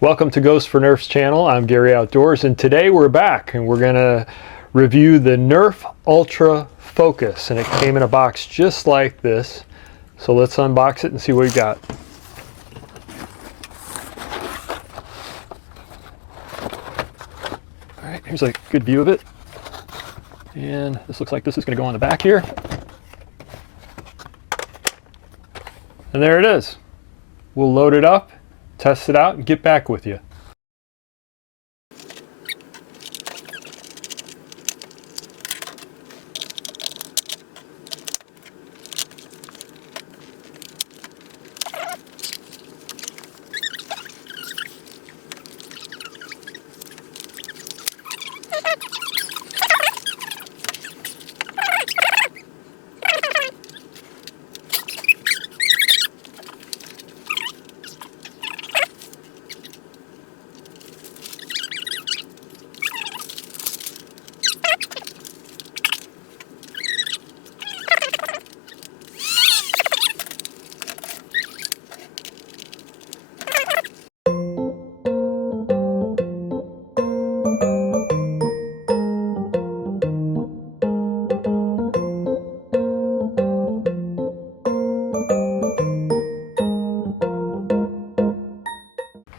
Welcome to Ghost for Nerf's channel. I'm Gary Outdoors, and today we're back and we're gonna review the Nerf Ultra Focus, and it came in a box just like this. So let's unbox it and see what we got. All right, here's a good view of it. And this looks like this is gonna go on the back here. And there it is. We'll load it up, test it out, and get back with you.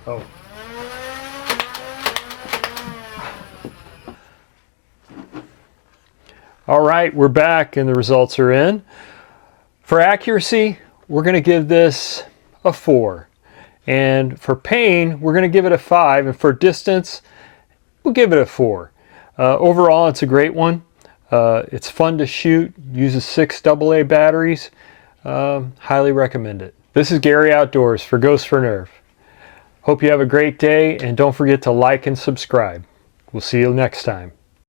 Oh. All right, we're back and the results are in. For accuracy, we're going to give this a 4. And for pain, we're going to give it a 5. And for distance, we'll give it a 4. Overall, it's a great one. It's fun to shoot, uses 6 AA batteries. Highly recommend it. This is Gary Outdoors for Ghost for Nerf. Hope you have a great day, and don't forget to like and subscribe. We'll see you next time.